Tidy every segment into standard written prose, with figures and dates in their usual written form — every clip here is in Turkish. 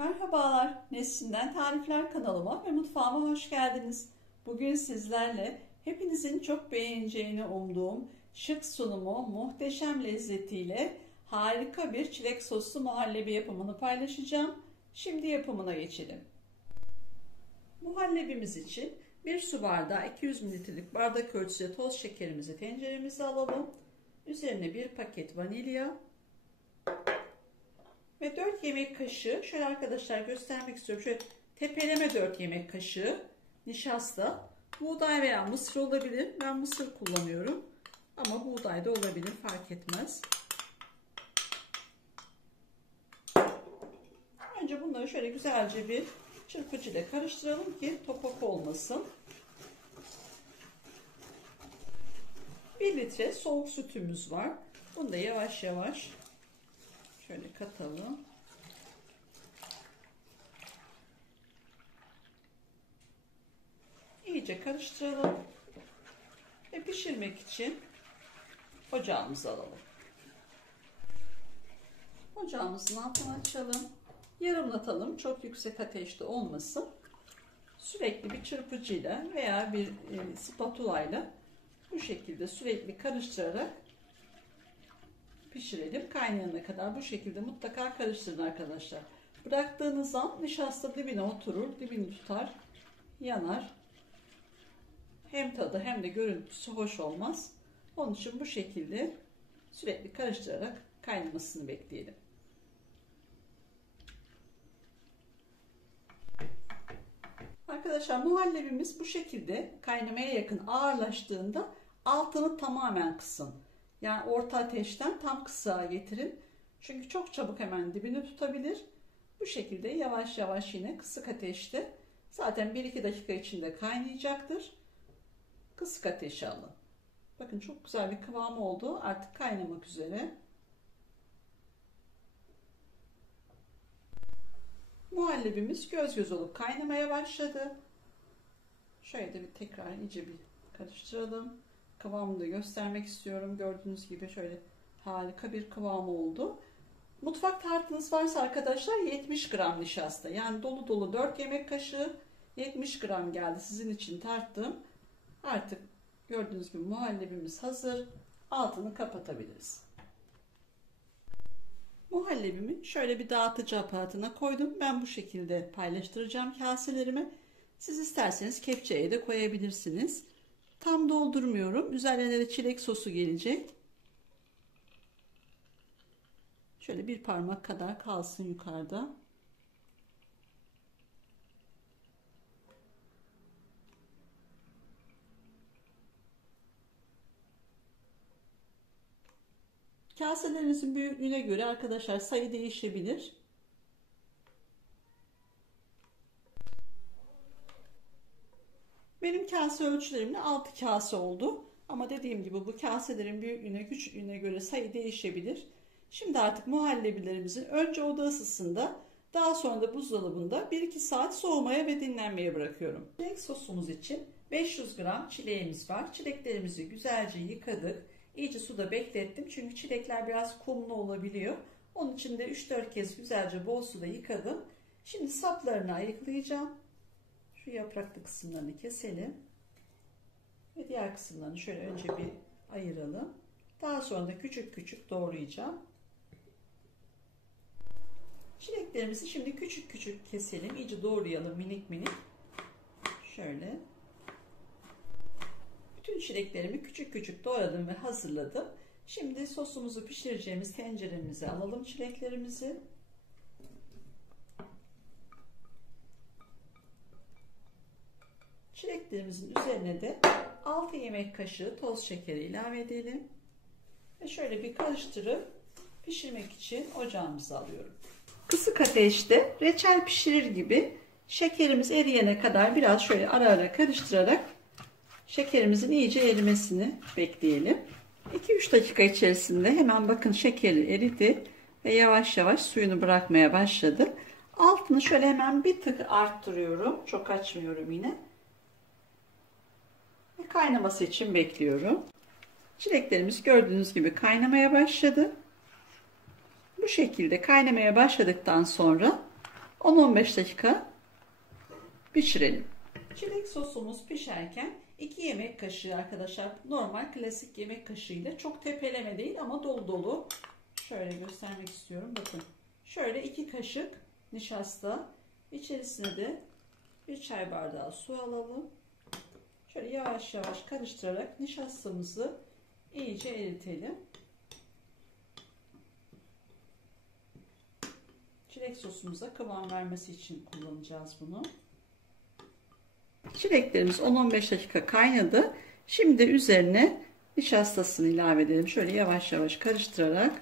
Merhabalar, Neslinden Tarifler kanalıma ve mutfağıma hoş geldiniz. Bugün sizlerle hepinizin çok beğeneceğini umduğum şık sunumu, muhteşem lezzetiyle harika bir çilek soslu muhallebi yapımını paylaşacağım. Şimdi yapımına geçelim. Muhallebimiz için 1 su bardağı 200 mililitrelik bardak ölçüsüyle toz şekerimizi tenceremize alalım. Üzerine 1 paket vanilya ve 4 yemek kaşığı, şöyle arkadaşlar göstermek istiyorum. Şöyle tepeleme 4 yemek kaşığı nişasta. Buğday veya mısır olabilir. Ben mısır kullanıyorum. Ama buğday da olabilir, fark etmez. Önce bunları şöyle güzelce bir çırpıcıyla karıştıralım ki topak olmasın. 1 litre soğuk sütümüz var. Bunu da yavaş yavaş şöyle katalım. İyice karıştıralım. Ve pişirmek için ocağımızı alalım. Ocağımızın altını açalım. Yarımlatalım. Çok yüksek ateşte olmasın. Sürekli bir çırpıcıyla veya bir spatula ile bu şekilde sürekli karıştırarak pişirelim. Kaynayana kadar bu şekilde mutlaka karıştırın arkadaşlar. Bıraktığınız an nişasta dibine oturur, dibini tutar, yanar. Hem tadı hem de görüntüsü hoş olmaz. Onun için bu şekilde sürekli karıştırarak kaynamasını bekleyelim. Arkadaşlar muhallebimiz bu şekilde kaynamaya yakın ağırlaştığında altını tamamen kısın. Yani orta ateşten tam kısığa getirin. Çünkü çok çabuk hemen dibini tutabilir. Bu şekilde yavaş yavaş yine kısık ateşte. Zaten 1-2 dakika içinde kaynayacaktır. Kısık ateşe alın. Bakın çok güzel bir kıvamı oldu. Artık kaynamak üzere. Muhallebimiz göz göz olup kaynamaya başladı. Şöyle de bir tekrar iyice bir karıştıralım. Kıvamını da göstermek istiyorum. Gördüğünüz gibi şöyle harika bir kıvamı oldu. Mutfak tartınız varsa arkadaşlar 70 gram nişasta. Yani dolu dolu 4 yemek kaşığı 70 gram geldi. Sizin için tarttım. Artık gördüğünüz gibi muhallebimiz hazır. Altını kapatabiliriz. Muhallebimi şöyle bir dağıtıcı aparatına koydum. Ben bu şekilde paylaştıracağım kaselerime. Siz isterseniz kepçeye de koyabilirsiniz. Tam doldurmuyorum. Üzerine de çilek sosu gelecek. Şöyle bir parmak kadar kalsın yukarıda. Kaselerinizin büyüklüğüne göre arkadaşlar sayı değişebilir. Benim kase ölçülerimle 6 kase oldu. Ama dediğim gibi bu kaselerin büyüklüğüne, küçüklüğüne göre sayı değişebilir. Şimdi artık muhallebilerimizin önce oda ısısında, daha sonra da buzdolabında 1-2 saat soğumaya ve dinlenmeye bırakıyorum. Çilek sosumuz için 500 gram çileğimiz var. Çileklerimizi güzelce yıkadık. İyice suda beklettim. Çünkü çilekler biraz kumlu olabiliyor. Onun için de 3-4 kez güzelce bol suda yıkadım. Şimdi saplarını ayıklayacağım. Şu yapraklı kısımlarını keselim. Ve diğer kısımlarını şöyle önce bir ayıralım. Daha sonra da küçük küçük doğrayacağım. Çileklerimizi şimdi küçük küçük keselim. İyice doğrayalım minik minik. Şöyle. Bütün çileklerimi küçük küçük doğradım ve hazırladım. Şimdi sosumuzu pişireceğimiz tenceremize alalım çileklerimizi. Çileklerimizin üzerine de 6 yemek kaşığı toz şekeri ilave edelim. Ve şöyle bir karıştırıp pişirmek için ocağımıza alıyorum. Kısık ateşte reçel pişirir gibi şekerimiz eriyene kadar biraz şöyle ara ara karıştırarak şekerimizin iyice erimesini bekleyelim. 2-3 dakika içerisinde hemen bakın şekeri eridi ve yavaş yavaş suyunu bırakmaya başladı. Altını şöyle hemen bir tık arttırıyorum. Çok açmıyorum yine. Ve kaynaması için bekliyorum. Çileklerimiz gördüğünüz gibi kaynamaya başladı. Bu şekilde kaynamaya başladıktan sonra 10-15 dakika pişirelim. Çilek sosumuz pişerken 2 yemek kaşığı arkadaşlar, normal klasik yemek kaşığıyla, çok tepeleme değil ama dolu dolu. Şöyle göstermek istiyorum. Bakın. Şöyle 2 kaşık nişasta. İçerisine de 1 çay bardağı su alalım. Şöyle yavaş yavaş karıştırarak nişastamızı iyice eritelim. Çilek sosumuza kıvam vermesi için kullanacağız bunu. Çileklerimiz 10-15 dakika kaynadı. Şimdi üzerine nişastasını ilave edelim. Şöyle yavaş yavaş karıştırarak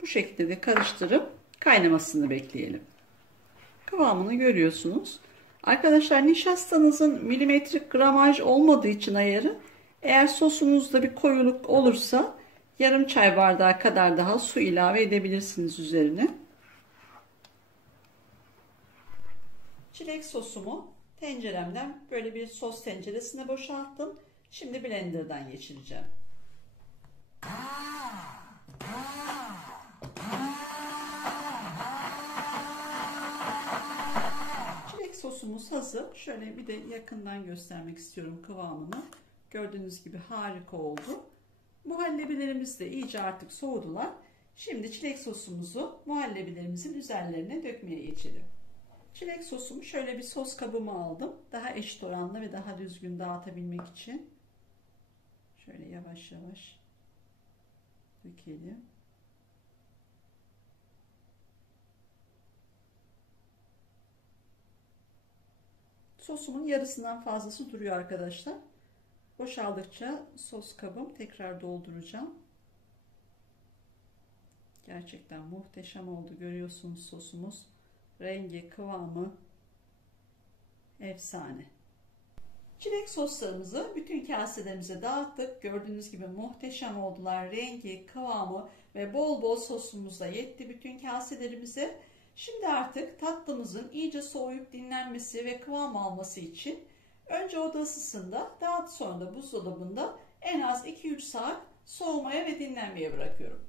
bu şekilde de karıştırıp kaynamasını bekleyelim. Kıvamını görüyorsunuz. Arkadaşlar, nişastanızın milimetrik gramaj olmadığı için ayarı, eğer sosunuzda bir koyuluk olursa yarım çay bardağı kadar daha su ilave edebilirsiniz üzerine. Çilek sosumu tenceremden böyle bir sos tenceresine boşalttım. Şimdi blenderdan geçireceğim. Çilek sosumuz hazır. Şöyle bir de yakından göstermek istiyorum kıvamını. Gördüğünüz gibi harika oldu. Muhallebilerimiz de iyice artık soğudular. Şimdi çilek sosumuzu muhallebilerimizin üzerlerine dökmeye geçelim. Çilek sosumu şöyle bir sos kabıma aldım. Daha eşit oranlı ve daha düzgün dağıtabilmek için. Şöyle yavaş yavaş dökelim. Sosumun yarısından fazlası duruyor arkadaşlar. Boşaldıkça sos kabım tekrar dolduracağım. Gerçekten muhteşem oldu. Görüyorsunuz sosumuz. Rengi, kıvamı efsane. Çilek soslarımızı bütün kaselerimize dağıttık. Gördüğünüz gibi muhteşem oldular. Rengi, kıvamı ve bol bol sosumuz da yetti bütün kaselerimize. Şimdi artık tatlımızın iyice soğuyup dinlenmesi ve kıvam alması için önce oda ısısında, daha sonra da buzdolabında en az 2-3 saat soğumaya ve dinlenmeye bırakıyorum.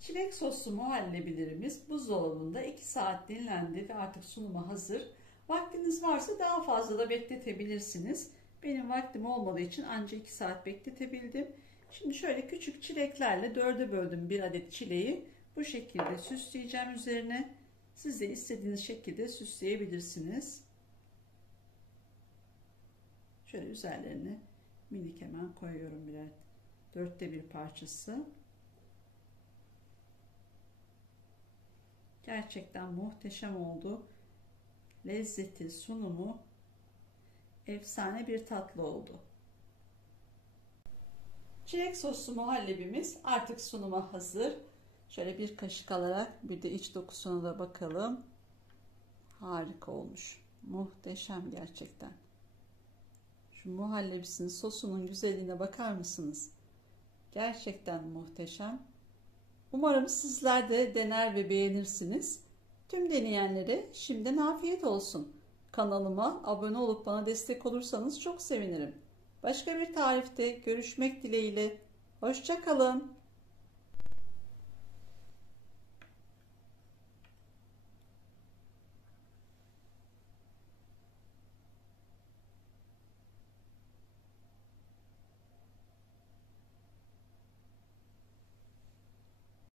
Çilek soslu muhallebilerimiz buzdolabında 2 saat dinlendi ve artık sunuma hazır. Vaktiniz varsa daha fazla da bekletebilirsiniz. Benim vaktim olmadığı için ancak 2 saat bekletebildim. Şimdi şöyle küçük çileklerle 4'e böldüm bir adet çileği. Bu şekilde süsleyeceğim üzerine. Siz de istediğiniz şekilde süsleyebilirsiniz. Şöyle üzerlerine minik hemen koyuyorum birer 4'te 1 parçası. Gerçekten muhteşem oldu. Lezzeti, sunumu efsane bir tatlı oldu. Çilek soslu muhallebimiz artık sunuma hazır. Şöyle bir kaşık alarak bir de iç dokusuna da bakalım. Harika olmuş. Muhteşem gerçekten. Şu muhallebisinin sosunun güzelliğine bakar mısınız? Gerçekten muhteşem. Umarım sizler de dener ve beğenirsiniz. Tüm deneyenlere şimdiden afiyet olsun. Kanalıma abone olup bana destek olursanız çok sevinirim. Başka bir tarifte görüşmek dileğiyle. Hoşça kalın.